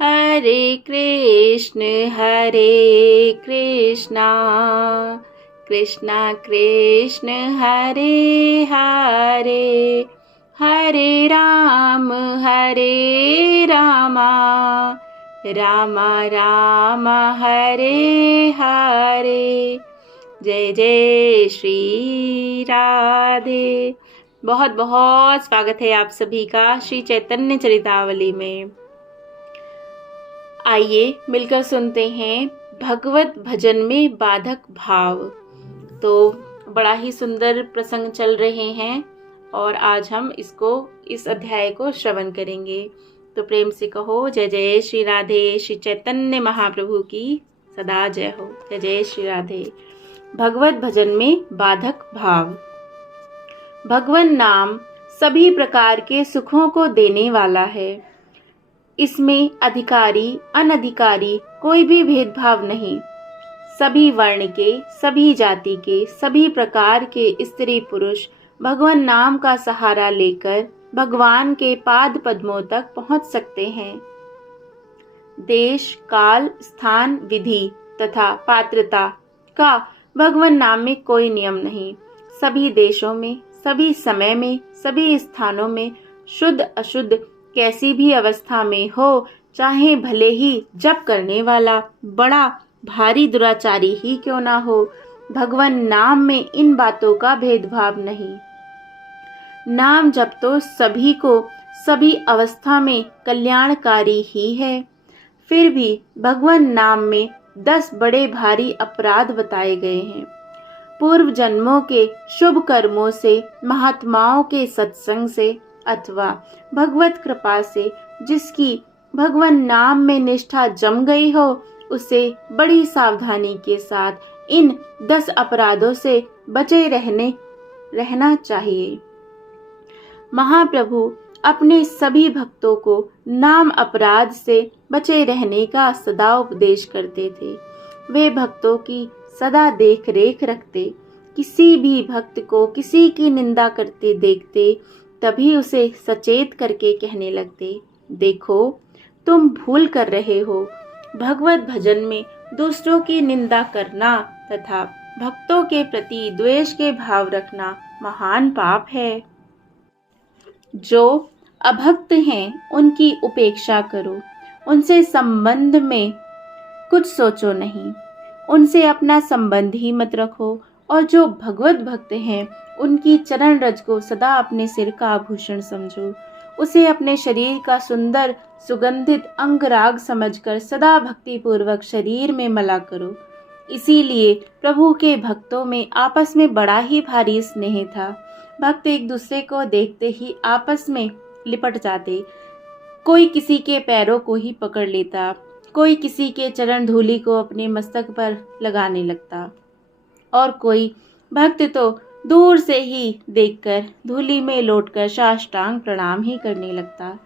हरे कृष्णा कृष्णा कृष्ण हरे हरे, हरे राम राम राम हरे हरे। जय जय श्री राधे। बहुत बहुत स्वागत है आप सभी का श्री चैतन्य चरितावली में। आइए मिलकर सुनते हैं भगवत भजन में बाधक भाव। तो बड़ा ही सुंदर प्रसंग चल रहे हैं और आज हम इस अध्याय को श्रवण करेंगे। तो प्रेम से कहो जय जय श्री राधे। श्री चैतन्य महाप्रभु की सदा जय हो। जय जय श्री राधे। भगवत भजन में बाधक भाव। भगवान नाम सभी प्रकार के सुखों को देने वाला है। इसमें अधिकारी अनधिकारी कोई भी भेदभाव नहीं। सभी वर्ण के, सभी जाति के, सभी प्रकार के स्त्री पुरुष भगवान नाम का सहारा लेकर भगवान के पाद पद्मों तक पहुंच सकते हैं। देश, काल, स्थान, विधि तथा पात्रता का भगवान नाम में कोई नियम नहीं। सभी देशों में, सभी समय में, सभी स्थानों में, शुद्ध अशुद्ध कैसी भी अवस्था में हो, चाहे भले ही जप करने वाला बड़ा भारी दुराचारी ही क्यों ना हो, भगवान नाम में इन बातों का भेदभाव नहीं। नाम जप तो सभी को सभी अवस्था में कल्याणकारी ही है। फिर भी भगवान नाम में 10 बड़े भारी अपराध बताए गए हैं। पूर्व जन्मों के शुभ कर्मों से, महात्माओं के सत्संग से अथवा भगवत कृपा से जिसकी भगवान नाम में निष्ठा जम गई हो, उसे बड़ी सावधानी के साथ इन 10 अपराधों से बचे रहना चाहिए। महाप्रभु अपने सभी भक्तों को नाम अपराध से बचे रहने का सदा उपदेश करते थे। वे भक्तों की सदा देख रेख रखते। किसी भी भक्त को किसी की निंदा करते देखते तभी उसे सचेत करके कहने लगते, देखो तुम भूल कर रहे हो। भगवत भजन में दूसरों की निंदा करना तथा भक्तों के प्रति द्वेष के भाव रखना महान पाप है। जो अभक्त हैं उनकी उपेक्षा करो, उनसे संबंध में कुछ सोचो नहीं, उनसे अपना संबंध ही मत रखो। और जो भगवत भक्त हैं उनकी चरण रज को सदा अपने सिर का आभूषण समझो। उसे अपने शरीर का सुंदर सुगंधित अंगराग समझकर सदा भक्ति पूर्वक शरीर में मला करो। इसीलिए प्रभु के भक्तों में आपस में बड़ा ही भारी स्नेह था। भक्त एक दूसरे को देखते ही आपस में लिपट जाते। कोई किसी के पैरों को ही पकड़ लेता, कोई किसी के चरण धूलि को अपने मस्तक पर लगाने लगता और कोई भक्त तो दूर से ही देखकर धूलि में लौटकर साष्टांग प्रणाम ही करने लगता।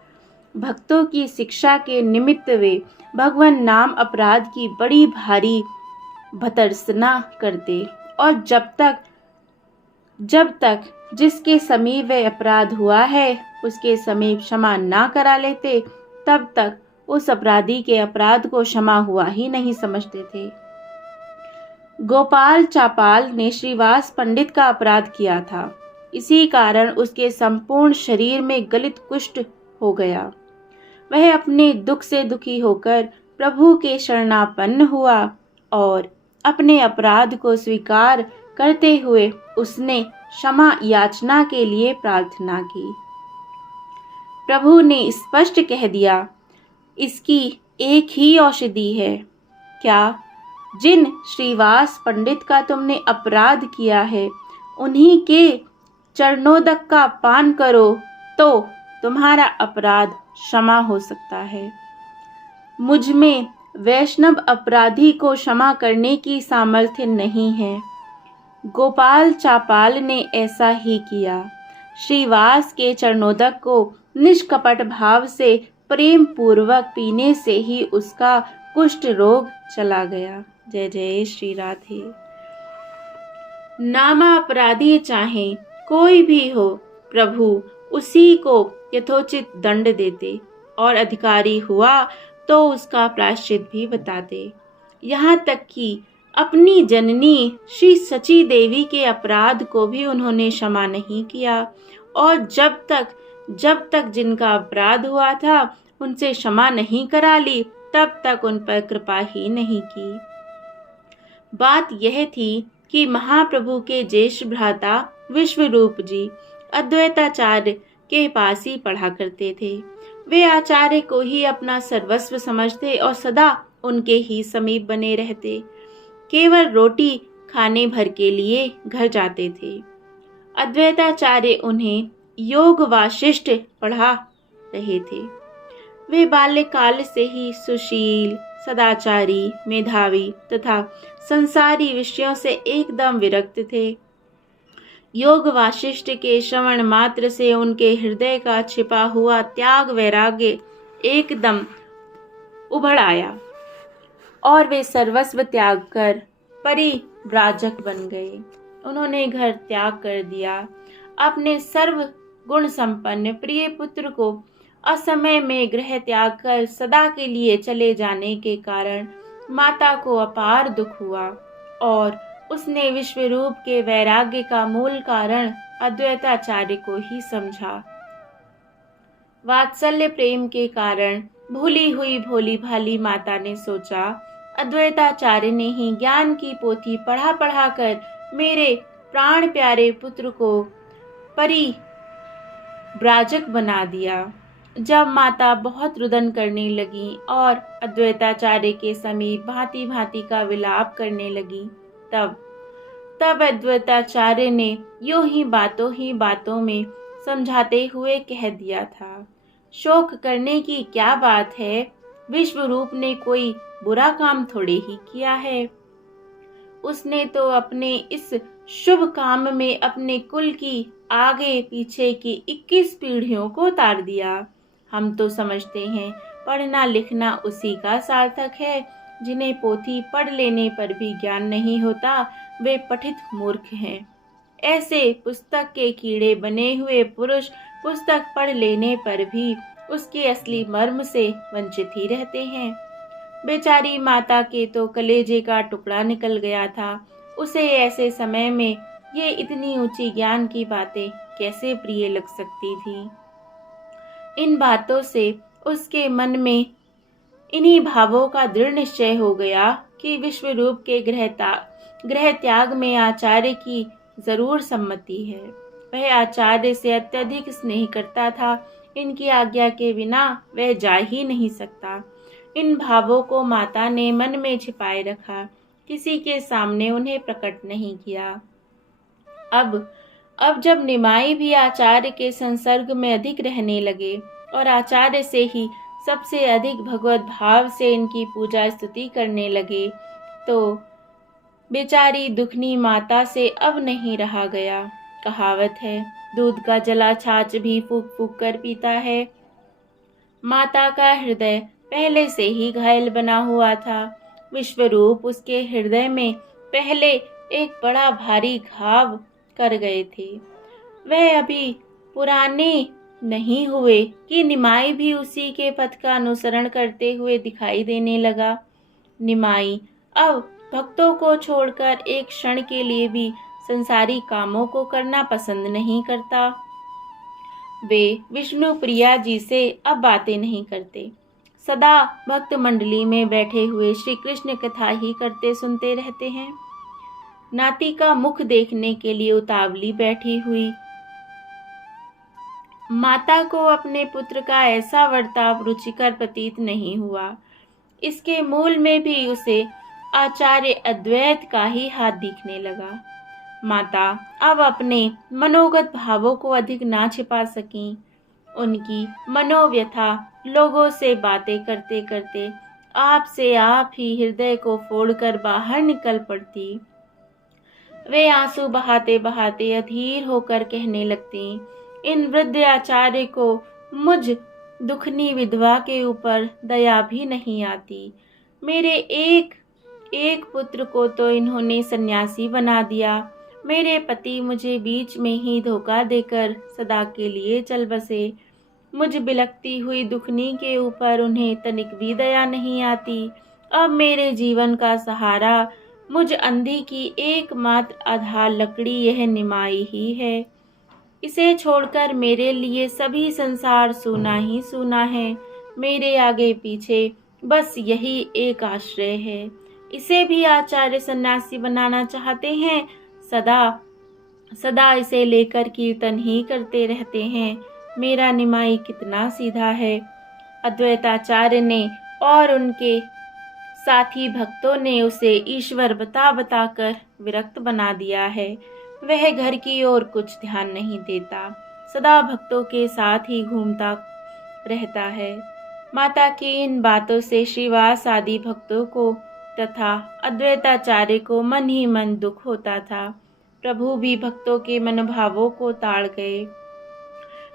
भक्तों की शिक्षा के निमित्त वे भगवान नाम अपराध की बड़ी भारी भर्त्सना करते और जब तक जिसके समीप वह अपराध हुआ है उसके समीप क्षमा ना करा लेते, तब तक उस अपराधी के अपराध को क्षमा हुआ ही नहीं समझते थे। गोपाल चापाल ने श्रीवास पंडित का अपराध किया था। इसी कारण उसके संपूर्ण शरीर में गलित कुष्ठ हो गया। वह अपने दुख से दुखी होकर प्रभु के शरणापन्न हुआ और अपने अपराध को स्वीकार करते हुए उसने क्षमा याचना के लिए प्रार्थना की। प्रभु ने स्पष्ट कह दिया, इसकी एक ही औषधि है। क्या? जिन श्रीवास पंडित का तुमने अपराध किया है उन्हीं के चरणोदक का पान करो तो तुम्हारा अपराध क्षमा हो सकता है। मुझ में वैष्णव अपराधी को क्षमा करने की सामर्थ्य नहीं है। गोपाल चापाल ने ऐसा ही किया। श्रीवास के चरणोदक को निष्कपट भाव से प्रेम पूर्वक पीने से ही उसका कुष्ठ रोग चला गया। जय जय श्री राधे। नामा अपराधी चाहे कोई भी हो, प्रभु उसी को यथोचित दंड देते और अधिकारी हुआ तो उसका प्रायश्चित भी बता दे। यहाँ तक कि अपनी जननी श्री सची देवी के अपराध को भी उन्होंने क्षमा नहीं किया, और जब तक जिनका अपराध हुआ था उनसे क्षमा नहीं करा ली, तब तक उन पर कृपा ही नहीं की। बात यह थी कि महाप्रभु के ज्येष्ठ भ्राता विश्वरूप जी अद्वैताचार्य के पास ही पढ़ा करते थे। वे आचार्य को ही अपना सर्वस्व समझते और सदा उनके ही समीप बने रहते। केवल रोटी खाने भर के लिए घर जाते थे। अद्वैताचार्य उन्हें योग वाशिष्ठ पढ़ा रहे थे। वे बाल्यकाल से ही सुशील, सदाचारी, मेधावी तथा संसारी विषयों से एकदम विरक्त थे। योग वाशिष्ठ के श्रवण मात्र से उनके हृदय का छिपा हुआ त्याग वैराग्य एकदम उभर आया और वे सर्वस्व त्याग कर परिव्राजक बन गए। उन्होंने घर त्याग कर दिया। अपने सर्व गुण संपन्न प्रिय पुत्र को असमय में गृह त्याग कर सदा के लिए चले जाने के कारण माता को अपार दुख हुआ और उसने विश्वरूप के वैराग्य का मूल कारण अद्वैताचार्य को ही समझा। वात्सल्य प्रेम के कारण भूली हुई भोली भाली माता ने सोचा, अद्वैताचार्य ने ही ज्ञान की पोथी पढ़ा पढ़ा कर मेरे प्राण प्यारे पुत्र को परिव्राजक बना दिया। जब माता बहुत रुदन करने लगी और अद्वैताचार्य के समीप भांति भांति का विलाप करने लगी, तब अद्वैताचार्य ने यूं ही बातों में समझाते हुए कह दिया था, शोक करने की क्या बात है, विश्वरूप ने कोई बुरा काम थोड़े ही किया है। उसने तो अपने इस शुभ काम में अपने कुल की आगे पीछे की 21 पीढ़ियों को उतार दिया। हम तो समझते हैं पढ़ना लिखना उसी का सार्थक है। जिन्हें पोथी पढ़ लेने पर भी ज्ञान नहीं होता, वे पठित मूर्ख हैं। ऐसे पुस्तक के कीड़े बने हुए पुरुष पुस्तक पढ़ लेने पर भी उसके असली मर्म से वंचित ही रहते हैं। बेचारी माता के तो कलेजे का टुकड़ा निकल गया था। उसे ऐसे समय में ये इतनी ऊंची ज्ञान की बातें कैसे प्रिय लग सकती थी। इन बातों से उसके मन में इन्हीं भावों का दृढ़ निश्चय हो गया कि विश्वरूप के गृह त्याग में आचार्य की जरूर सम्मति है। वह आचार्य से अत्यधिक स्नेह करता था। इनकी आज्ञा के बिना वह जा ही नहीं सकता। इन भावों को माता ने मन में छिपाए रखा, किसी के सामने उन्हें प्रकट नहीं किया। अब जब निमाई भी आचार्य के संसर्ग में अधिक रहने लगे और आचार्य से ही सबसे अधिक भगवत भाव से इनकी पूजा स्तुति करने लगे, तो बेचारी दुखनी माता से अब नहीं रहा गया। कहावत है, दूध का जला छाछ भी फूंक फूंक कर पीता है। माता का हृदय पहले से ही घायल बना हुआ था। विश्वरूप उसके हृदय में पहले एक बड़ा भारी घाव कर गए थे। वह अभी पुराने नहीं हुए कि निमाई भी उसी के पथ का अनुसरण करते हुए दिखाई देने लगा। निमाई अब भक्तों को छोड़कर एक क्षण के लिए भी संसारी कामों को करना पसंद नहीं करता। वे विष्णु प्रिया जी से अब बातें नहीं करते। सदा भक्त मंडली में बैठे हुए श्री कृष्ण कथा ही करते सुनते रहते हैं। नाती का मुख देखने के लिए उतावली बैठी हुई माता को अपने पुत्र का ऐसा वर्ताव रुचिकर प्रतीत नहीं हुआ। इसके मूल में भी उसे आचार्य अद्वैत का ही हाथ दिखने लगा। माता अब अपने मनोगत भावों को अधिक ना छिपा सकीं। उनकी मनोव्यथा लोगों से बातें करते करते आप से आप ही हृदय को फोड़कर बाहर निकल पड़ती। वे आंसू बहाते बहाते अधीर होकर कहने लगती, इन वृद्ध आचार्य को मुझ दुखनी विधवा के ऊपर दया भी नहीं आती। मेरे एक पुत्र को तो इन्होंने सन्यासी बना दिया। मेरे पति मुझे बीच में ही धोखा देकर सदा के लिए चल बसे। मुझ बिलखती हुई दुखनी के ऊपर उन्हें तनिक भी दया नहीं आती। अब मेरे जीवन का सहारा मुझ अंधी की एकमात्र आधार लकड़ी यह निमाई ही है। इसे छोड़कर मेरे लिए सभी संसार सूना ही सूना है। मेरे आगे पीछे बस यही एक आश्रय है। इसे भी आचार्य सन्यासी बनाना चाहते हैं। सदा सदा इसे लेकर कीर्तन ही करते रहते हैं। मेरा निमाई कितना सीधा है। अद्वैताचार्य ने और उनके साथी भक्तों ने उसे ईश्वर बता बताकर विरक्त बना दिया है। वह घर की ओर कुछ ध्यान नहीं देता, सदा भक्तों के साथ ही घूमता रहता है। माता की इन बातों से श्रीवास आदि भक्तों को तथा अद्वैताचार्य को मन ही मन दुख होता था। प्रभु भी भक्तों के मनोभावों को ताड़ गए।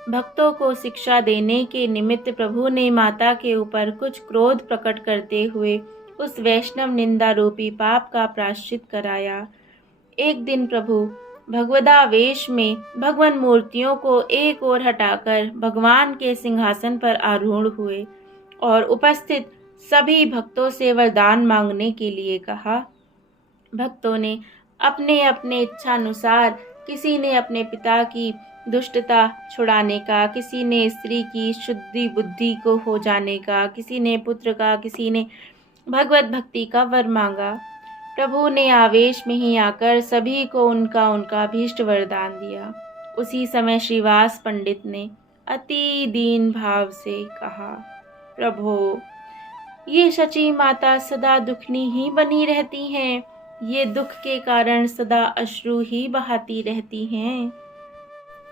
भक्तों को शिक्षा देने के निमित्त प्रभु ने माता के ऊपर कुछ क्रोध प्रकट करते हुए उस वैष्णव निंदा रूपी पाप का प्रायश्चित कराया। एक दिन प्रभु भगवदावेश में भगवान मूर्तियों को एक ओर हटाकर भगवान के सिंहासन पर आरूढ़ हुए और उपस्थित सभी भक्तों से वरदान मांगने के लिए कहा। भक्तों ने अपने अपने इच्छानुसार, किसी ने अपने पिता की दुष्टता छुड़ाने का, किसी ने स्त्री की शुद्धि बुद्धि को हो जाने का, किसी ने पुत्र का, किसी ने भगवत भक्ति का वर मांगा। प्रभु ने आवेश में ही आकर सभी को उनका उनका भीष्ट वरदान दिया। उसी समय श्रीवास पंडित ने अति दीन भाव से कहा, प्रभो, ये शची माता सदा दुखनी ही बनी रहती हैं। ये दुख के कारण सदा अश्रु ही बहाती रहती हैं।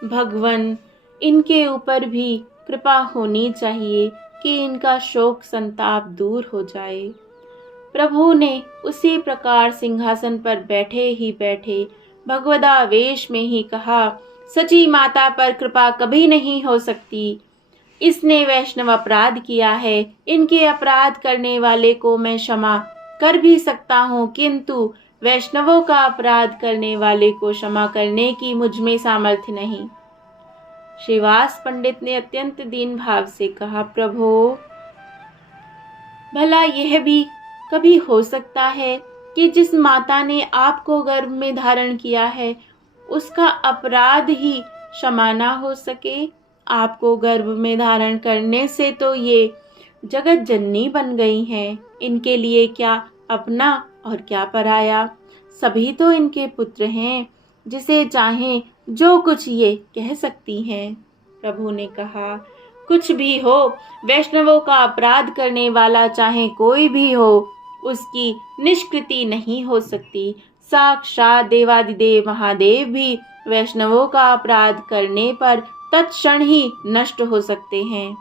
भगवन, इनके ऊपर भी कृपा होनी चाहिए कि इनका शोक संताप दूर हो जाए। प्रभु ने उसी प्रकार सिंहासन पर बैठे ही बैठे भगवदावेश में ही कहा, सची माता पर कृपा कभी नहीं हो सकती। इसने वैष्णव अपराध किया है। इनके अपराध करने वाले को मैं क्षमा कर भी सकता हूँ, किंतु वैष्णवों का अपराध करने वाले को क्षमा करने की मुझ में सामर्थ्य नहीं। श्रीवास पंडित ने अत्यंत दीन भाव से कहा, प्रभो, भला यह भी कभी हो सकता है कि जिस माता ने आपको गर्भ में धारण किया है उसका अपराध ही क्षमा ना हो सके? आपको गर्भ में धारण करने से तो ये जगत जननी बन गई हैं। इनके लिए क्या अपना और क्या पराया, सभी तो इनके पुत्र हैं। जिसे चाहें जो कुछ ये कह सकती हैं। प्रभु ने कहा, कुछ भी हो, वैष्णवों का अपराध करने वाला चाहे कोई भी हो, उसकी निष्कृति नहीं हो सकती। साक्षात देवादिदेव महादेव भी वैष्णवों का अपराध करने पर तत्क्षण ही नष्ट हो सकते हैं।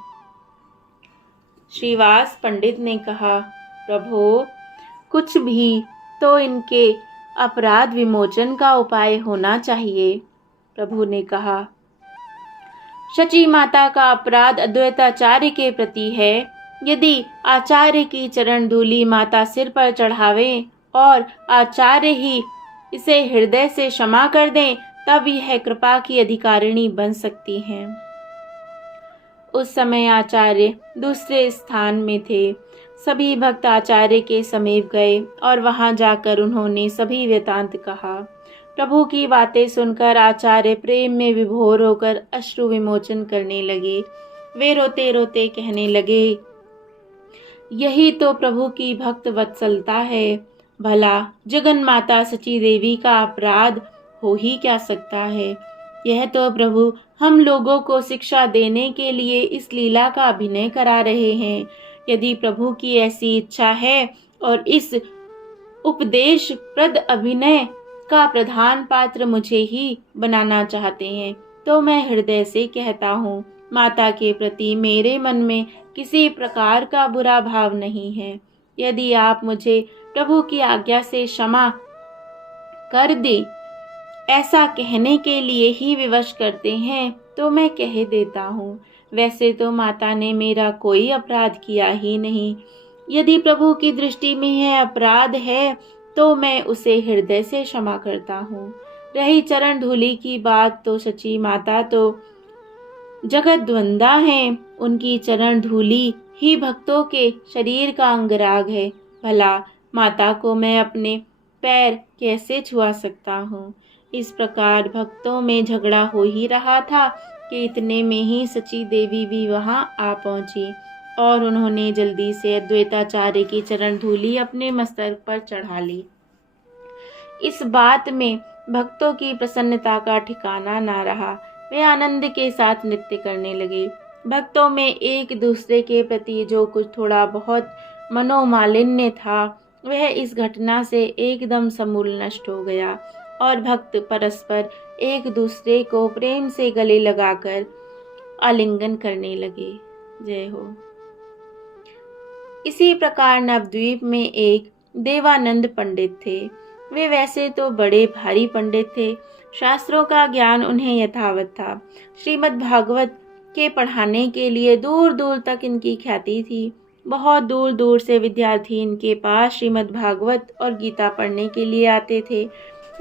श्रीवास पंडित ने कहा, प्रभो, कुछ भी तो इनके अपराध विमोचन का उपाय होना चाहिए। प्रभु ने कहा, शची माता का अपराध अद्वैताचार्य के प्रति है। यदि आचार्य की चरण धूलि माता सिर पर चढ़ावे और आचार्य ही इसे हृदय से क्षमा कर दें, तब यह कृपा की अधिकारिणी बन सकती हैं। उस समय आचार्य दूसरे स्थान में थे। सभी भक्त आचार्य के समीप गए और वहां जाकर उन्होंने सभी वृतांत कहा। प्रभु की बातें सुनकर आचार्य प्रेम में विभोर होकर अश्रु विमोचन करने लगे। वे रोते रोते कहने लगे, यही तो प्रभु की भक्त वत्सलता है। भला जगन माता सची देवी का अपराध हो ही क्या सकता है। यह तो प्रभु हम लोगों को शिक्षा देने के लिए इस लीला का अभिनय करा रहे हैं। यदि प्रभु की ऐसी इच्छा है और इस उपदेश प्रद अभिनय का प्रधान पात्र मुझे ही बनाना चाहते हैं, तो मैं हृदय से कहता हूँ, माता के प्रति मेरे मन में किसी प्रकार का बुरा भाव नहीं है। यदि आप मुझे प्रभु की आज्ञा से क्षमा कर दे, ऐसा कहने के लिए ही विवश करते हैं, तो मैं कह देता हूँ। वैसे तो माता ने मेरा कोई अपराध किया ही नहीं। यदि प्रभु की दृष्टि में यह अपराध है, तो मैं उसे हृदय से क्षमा करता हूँ। रही चरण धूलि की बात, तो सची माता तो जगद्वंदा हैं, उनकी चरण धूली ही भक्तों के शरीर का अंगराग है। भला माता को मैं अपने पैर कैसे छुआ सकता हूँ। इस प्रकार भक्तों में झगड़ा हो ही रहा था कि इतने में ही सची देवी भी वहां आ पहुंची और उन्होंने जल्दी से अद्वैताचार्य की चरण धूली अपने मस्तक पर चढ़ा ली। इस बात में भक्तों की प्रसन्नता का ठिकाना ना रहा। वे आनंद के साथ नृत्य करने लगे। भक्तों में एक दूसरे के प्रति जो कुछ थोड़ा बहुत मनोमालिन्य था, वह इस घटना से एकदम समूल नष्ट हो गया और भक्त परस्पर एक दूसरे को प्रेम से गले लगाकर आलिंगन करने लगे। जय हो। इसी प्रकार नवद्वीप में एक देवानंद पंडित थे। वे वैसे तो बड़े भारी पंडित थे। शास्त्रों का ज्ञान उन्हें यथावत था। श्रीमद् भागवत के पढ़ाने के लिए दूर दूर तक इनकी ख्याति थी। बहुत दूर दूर से विद्यार्थी इनके पास श्रीमद् भागवत और गीता पढ़ने के लिए आते थे।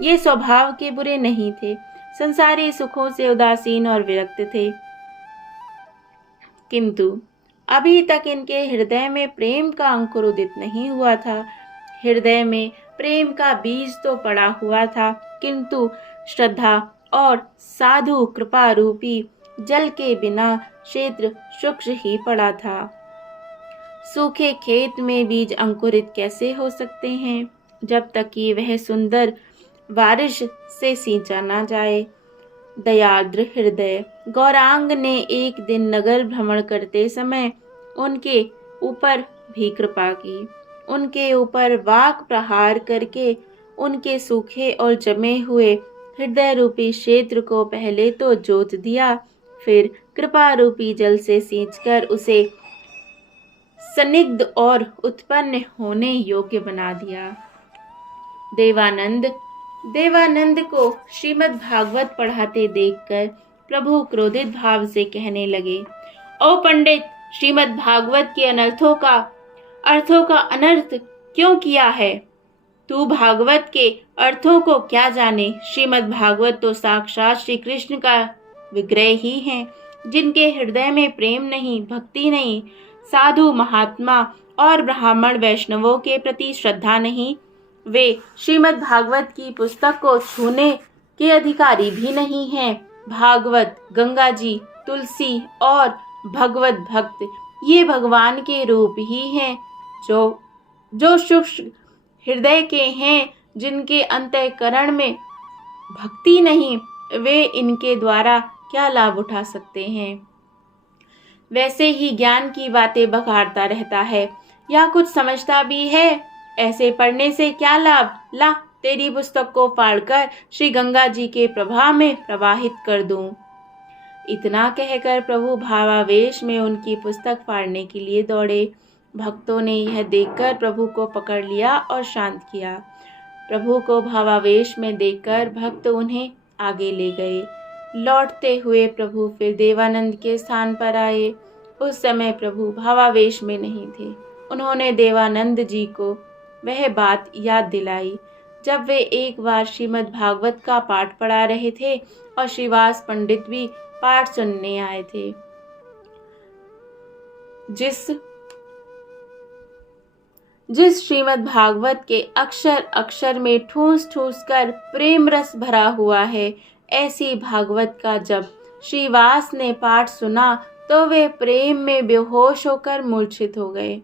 ये स्वभाव के बुरे नहीं थे, संसारी सुखों से उदासीन और विरक्त थे, किंतु अभी तक इनके हृदय में प्रेम का अंकुर उदित नहीं हुआ था। हृदय में प्रेम का बीज तो पड़ा हुआ था, किंतु श्रद्धा और साधु कृपा रूपी जल के बिना क्षेत्र शुष्क ही पड़ा था। सूखे खेत में बीज अंकुरित कैसे हो सकते हैं जब तक कि वह सुंदर बारिश से सींचा ना जाए। दयाद्र हृदय गौरांग ने एक दिन नगर भ्रमण करते समय उनके ऊपर भी कृपा की। उनके ऊपर वाक प्रहार करके उनके सूखे और जमे हुए हृदय रूपी क्षेत्र को पहले तो जोत दिया, फिर कृपा रूपी जल से सींचकर उसे सनिग्ध और उत्पन्न होने योग्य बना दिया। देवानंद को श्रीमद् भागवत पढ़ाते देखकर प्रभु क्रोधित भाव से कहने लगे, ओ पंडित, श्रीमद् भागवत के अर्थों का अनर्थ क्यों किया है? तू भागवत के अर्थों को क्या जाने? श्रीमद् भागवत तो साक्षात श्री कृष्ण का विग्रह ही है, जिनके हृदय में प्रेम नहीं, भक्ति नहीं, साधु महात्मा और ब्राह्मण वैष्णवों के प्रति श्रद्धा नहीं, वे श्रीमद् भागवत की पुस्तक को छूने के अधिकारी भी नहीं हैं। भागवत, गंगा जी, तुलसी और भगवत भक्त ये भगवान के रूप ही हैं, जो शुष्क हृदय के हैं, जिनके अंतःकरण में भक्ति नहीं, वे इनके द्वारा क्या लाभ उठा सकते हैं? वैसे ही ज्ञान की बातें बघाड़ता रहता है या कुछ समझता भी है। ऐसे पढ़ने से क्या लाभ? ला तेरी पुस्तक को फाड़कर श्री गंगा जी के प्रवाह में प्रवाहित कर दूं। इतना कहकर प्रभु भावावेश में उनकी पुस्तक फाड़ने के लिए दौड़े। भक्तों ने यह देखकर प्रभु को पकड़ लिया और शांत किया। प्रभु को भावावेश में देखकर भक्त उन्हें आगे ले गए। लौटते हुए प्रभु फिर देवानंद के स्थान पर आए। उस समय प्रभु भावावेश में नहीं थे। उन्होंने देवानंद जी को वह बात याद दिलाई जब वे एक बार श्रीमद् भागवत का पाठ पढ़ा रहे थे और श्रीवास पंडित भी पाठ सुनने आए थे। जिस श्रीमद् भागवत के अक्षर अक्षर में ठूस ठूस कर प्रेम रस भरा हुआ है, ऐसी भागवत का जब श्रीवास ने पाठ सुना तो वे प्रेम में बेहोश होकर मूर्छित हो गए।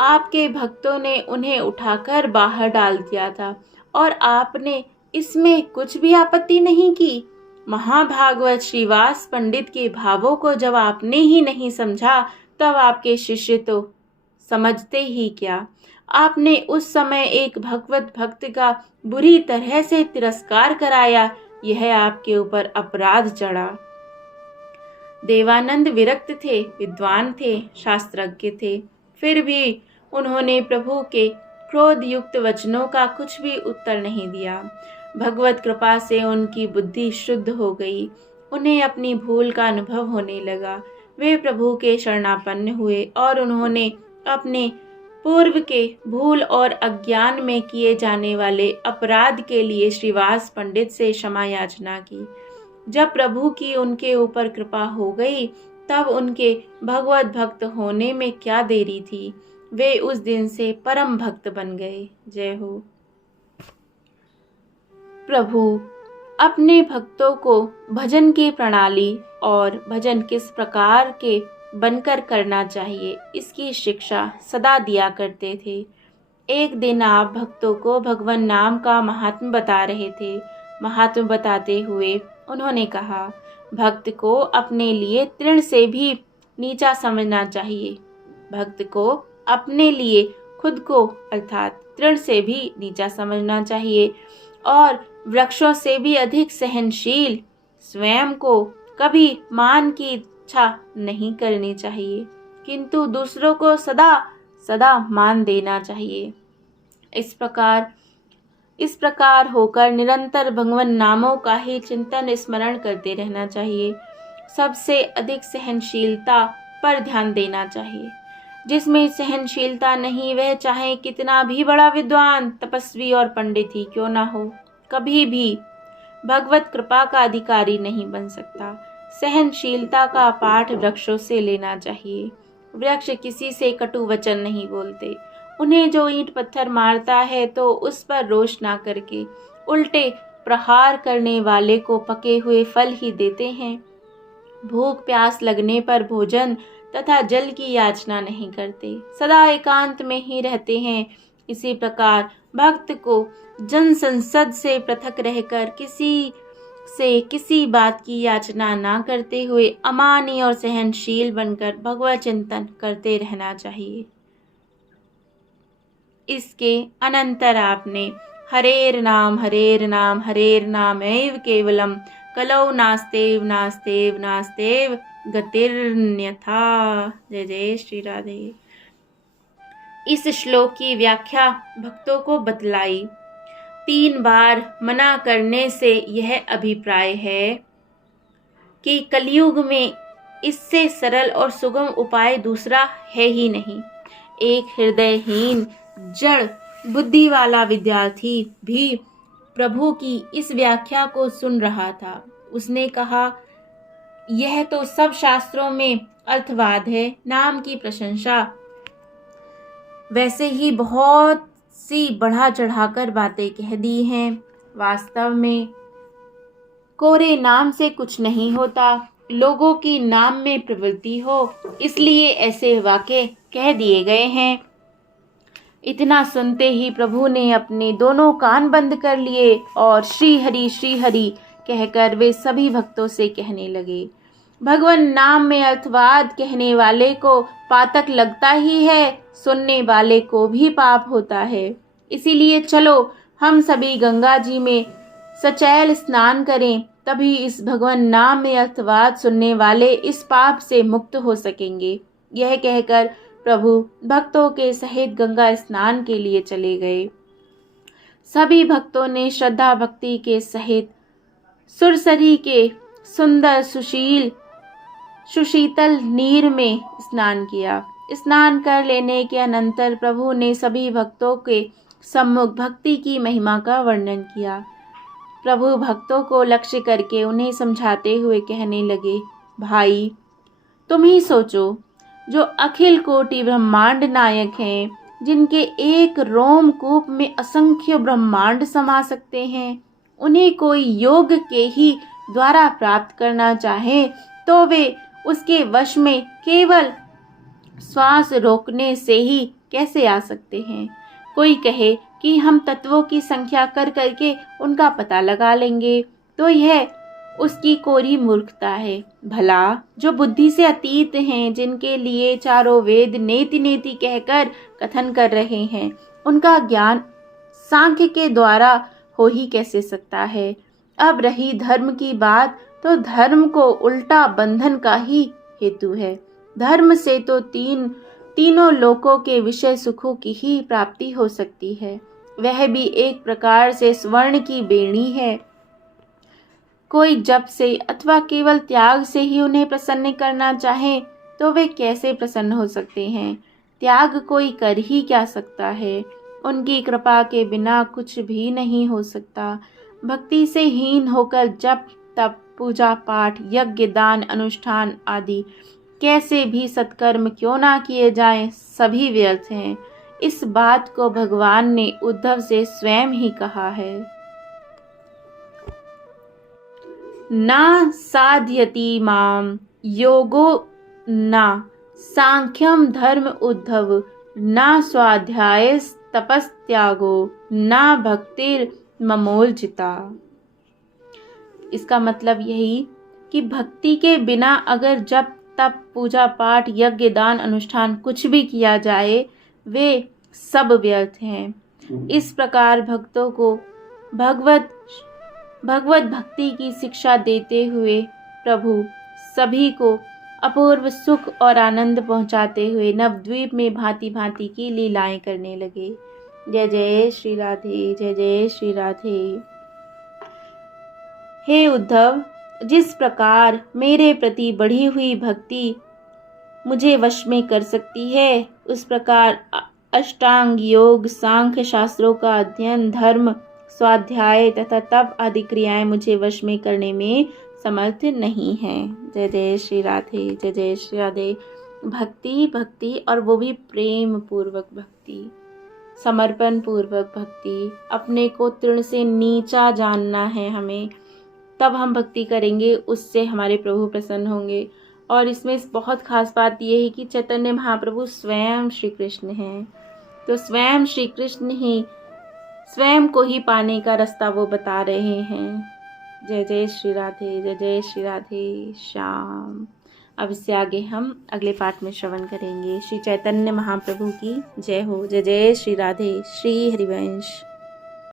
आपके भक्तों ने उन्हें उठाकर बाहर डाल दिया था और आपने इसमें कुछ भी आपत्ति नहीं की। महाभागवत श्रीवास पंडित के भावों को जब आपने ही नहीं समझा, तब आपके शिष्य तो समझते ही क्या। आपने उस समय एक भगवत भक्त का बुरी तरह से तिरस्कार कराया, यह आपके ऊपर अपराध चढ़ा। देवानंद विरक्त थे, विद्वान थे, शास्त्रज्ञ थे, फिर भी उन्होंने प्रभु के क्रोध युक्त वचनों का कुछ भी उत्तर नहीं दिया। भगवत कृपा से उनकी बुद्धि शुद्ध हो गई। उन्हें अपनी भूल का अनुभव होने लगा। वे प्रभु के शरणापन्न हुए और उन्होंने अपने पूर्व के भूल और अज्ञान में किए जाने वाले अपराध के लिए श्रीवास पंडित से क्षमा याचना की। जब प्रभु की उनके ऊपर कृपा हो गई तब उनके भगवत भक्त होने में क्या देरी थी। वे उस दिन से परम भक्त बन गए। जय हो। प्रभु अपने भक्तों को भजन की प्रणाली और भजन किस प्रकार के बनकर करना चाहिए इसकी शिक्षा सदा दिया करते थे। एक दिन आप भक्तों को भगवान नाम का महात्म्य बता रहे थे। महात्म्य बताते हुए उन्होंने कहा, भक्त को अपने लिए तृण से भी नीचा समझना चाहिए। भक्त को अपने लिए खुद को अर्थात तृण से भी नीचा समझना चाहिए और वृक्षों से भी अधिक सहनशील। स्वयं को कभी मान की इच्छा नहीं करनी चाहिए, किंतु दूसरों को सदा सदा मान देना चाहिए। इस प्रकार होकर निरंतर भगवान नामों का ही चिंतन स्मरण करते रहना चाहिए। सबसे अधिक सहनशीलता पर ध्यान देना चाहिए। जिसमें सहनशीलता नहीं वह चाहे कितना भी बड़ा विद्वान, तपस्वी और पंडित ही क्यों ना हो, कभी भी भगवत कृपा का अधिकारी नहीं बन सकता। सहनशीलता का पाठ वृक्षों से लेना चाहिए। वृक्ष किसी से कटु वचन नहीं बोलते। उन्हें जो ईंट पत्थर मारता है तो उस पर रोष ना करके उल्टे प्रहार करने वाले को पके हुए फल ही देते हैं। भूख प्यास लगने पर भोजन तथा जल की याचना नहीं करते, सदा एकांत में ही रहते हैं। इसी प्रकार भक्त को जन संसद से पृथक रहकर किसी बात की याचना ना करते हुए अमानी और सहनशील बनकर भगवत चिंतन करते रहना चाहिए। इसके अनंतर आपने हरेर नाम एव केवलम कलौ नास्तेव नास्तेव नास्तेव गतिर्न्यथा। जय जय श्री राधे। इस श्लोक की व्याख्या भक्तों को बतलाई। 3 बार मना करने से यह अभिप्राय है कि कलयुग में इससे सरल और सुगम उपाय दूसरा है ही नहीं। एक हृदयहीन जड़ बुद्धि वाला विद्यार्थी भी प्रभु की इस व्याख्या को सुन रहा था। उसने कहा, यह तो सब शास्त्रों में अर्थवाद है, नाम की प्रशंसा। वैसे ही बहुत सी बढ़ा चढ़ाकर बातें कह दी हैं। वास्तव में कोरे नाम से कुछ नहीं होता। लोगों की नाम में प्रवृत्ति हो, इसलिए ऐसे वाक्य कह दिए गए हैं। इतना सुनते ही प्रभु ने अपने दोनों कान बंद कर लिए और श्री हरि कहकर वे सभी भक्तों से कहने लगे, भगवान नाम में अर्थवाद कहने वाले को पातक लगता ही है, सुनने वाले को भी पाप होता है। इसीलिए चलो हम सभी गंगा जी में सचैल स्नान करें, तभी इस भगवान नाम में अर्थवाद सुनने वाले इस पाप से मुक्त हो सकेंगे। यह कहकर प्रभु भक्तों के सहित गंगा स्नान के लिए चले गए। सभी भक्तों ने श्रद्धा भक्ति के सहित सुरसरी के सुंदर सुशीतल नीर में स्नान किया। स्नान कर लेने के अनंतर प्रभु ने सभी भक्तों के सम्मुख भक्ति की महिमा का वर्णन किया। प्रभु भक्तों को लक्ष्य करके उन्हें समझाते हुए कहने लगे, भाई तुम ही सोचो, जो अखिल कोटि ब्रह्मांड नायक हैं, जिनके एक रोमकूप में असंख्य ब्रह्मांड समा सकते हैं, उन्हें कोई योग के ही द्वारा प्राप्त करना चाहे तो वे उसके वश में केवल श्वास रोकने से ही कैसे आ सकते हैं। कोई कहे कि हम तत्वों की संख्या कर करके उनका पता लगा लेंगे, तो यह उसकी कोरी मूर्खता है। भला जो बुद्धि से अतीत हैं, जिनके लिए चारों वेद नेति नेति कहकर कथन कर रहे हैं, उनका ज्ञान सांख्य के द्वारा हो ही कैसे सकता है। अब रही धर्म की बात, तो धर्म को उल्टा बंधन का ही हेतु है। धर्म से तो तीनों लोकों के विषय सुखों की ही प्राप्ति हो सकती है, वह भी एक प्रकार से स्वर्ण की बेणी है। कोई जप से अथवा केवल त्याग से ही उन्हें प्रसन्न करना चाहे तो वे कैसे प्रसन्न हो सकते हैं। त्याग कोई कर ही क्या सकता है। उनकी कृपा के बिना कुछ भी नहीं हो सकता। भक्ति से हीन होकर जप तप पूजा पाठ, यज्ञ, दान, अनुष्ठान आदि कैसे भी सत्कर्म क्यों ना किए जाएं, सभी व्यर्थ हैं। इस बात को भगवान ने उद्धव से स्वयं ही कहा है। ना साध्यति माम योगो ना सांख्यम धर्म उद्धव, ना स्वाध्याय तपस्त्यागो, ना भक्तिर ममोलजिता। इसका मतलब यही कि भक्ति के बिना अगर जप तप पूजा पाठ यज्ञ दान अनुष्ठान कुछ भी किया जाए वे सब व्यर्थ हैं। इस प्रकार भक्तों को भगवत भक्ति की शिक्षा देते हुए प्रभु सभी को अपूर्व सुख और आनंद पहुंचाते हुए नवद्वीप में भांति भांति की लीलाएं करने लगे। जय जय श्री राधे, जय जय श्री राधे। हे उद्धव, जिस प्रकार मेरे प्रति बढ़ी हुई भक्ति मुझे वश में कर सकती है, उस प्रकार अष्टांग योग, सांख्य शास्त्रों का अध्ययन, धर्म, स्वाध्याय तथा तप आदि क्रियाएं मुझे वश में करने में समर्थ नहीं हैं। जय जय श्री राधे, जय जय श्री राधे। भक्ति और वो भी प्रेम पूर्वक भक्ति, समर्पण पूर्वक भक्ति, अपने को तृण से नीचा जानना है हमें, तब हम भक्ति करेंगे, उससे हमारे प्रभु प्रसन्न होंगे। और इसमें बहुत खास बात यह है कि चैतन्य महाप्रभु स्वयं श्री कृष्ण हैं, तो स्वयं श्री कृष्ण ही स्वयं को ही पाने का रास्ता वो बता रहे हैं। जय जय श्री राधे, जय जय श्री राधे श्याम। अब इससे आगे हम अगले पाठ में श्रवण करेंगे। श्री चैतन्य महाप्रभु की जय हो। जय जय श्री राधे। श्री हरिवंश।